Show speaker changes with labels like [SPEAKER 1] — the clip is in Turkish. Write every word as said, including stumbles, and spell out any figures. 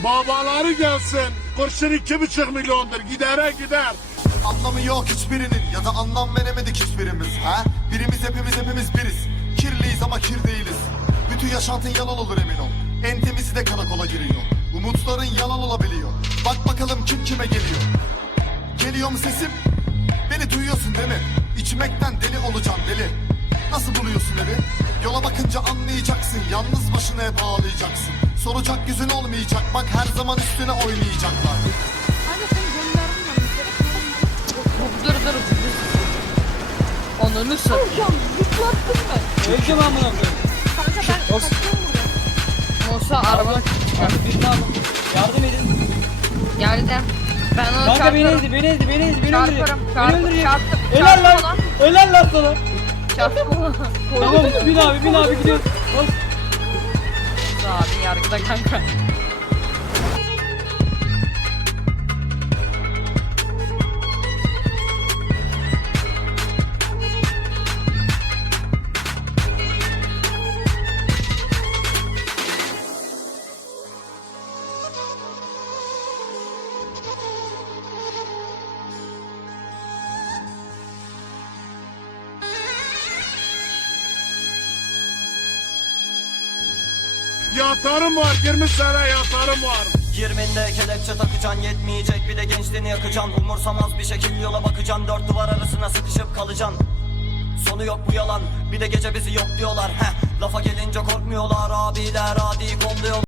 [SPEAKER 1] Babaları gelsin. Kurşun iki buçuk milyondur. Gidere gider.
[SPEAKER 2] Anlamı yok hiçbirinin ya da anlam veremedik hiçbirimiz ha? Birimiz hepimiz hepimiz biriz. Kirliyiz ama kir değiliz. Bütün yaşantın yalan olur emin ol. En temizi de karakola giriyor. Umutların yalan olabiliyor. Bak bakalım kim kime geliyor. Geliyor mu sesim? Beni duyuyorsun değil mi? İçmekten deli olacağım deli. Nasıl buluyorsun evi? Yola bakınca anlayacaksın. Yalnız başına hep ağlayacaksın. Soracak yüzün olmayacak. Bak her zaman üstüne oynayacaklar.
[SPEAKER 3] Kanka seni gönderdim ben bir kere.
[SPEAKER 4] Dur dur. Onunu sor.
[SPEAKER 3] Hocam zıplattın mı?
[SPEAKER 5] Öleceğim amına koyayım.
[SPEAKER 3] Kanka ben kaçıyorum burada.
[SPEAKER 4] Musa arabana çıkar.
[SPEAKER 5] Bir daha yardım edin.
[SPEAKER 4] Geldim. Ben onu
[SPEAKER 5] Kanka beni
[SPEAKER 4] çarparım.
[SPEAKER 5] ezdi, beni ezdi, beni ezdi, beni öldürecek.
[SPEAKER 4] Çarparım.
[SPEAKER 5] Beni
[SPEAKER 4] Çarptım.
[SPEAKER 5] öldürecek.
[SPEAKER 4] Çarptım.
[SPEAKER 5] Helal lan.
[SPEAKER 4] Çarptım
[SPEAKER 5] Helal lan sana.
[SPEAKER 4] Çarptım.
[SPEAKER 5] Tamam bin abi, bin abi gidiyoruz. Bas.
[SPEAKER 4] Musa abi yargıda kanka.
[SPEAKER 1] Yatarım var. yirmi sene yatarım var.
[SPEAKER 6] Yirminde kelepçe takacan, yetmeyecek bir de gençliğini yakacan. Umursamaz bir şekil yola bakacan, dört duvar arasına sıkışıp kalacan. Sonu yok bu yalan, bir de gece bizi yok diyorlar. Heh, lafa gelince korkmuyorlar, abiler adi kolluyorlar.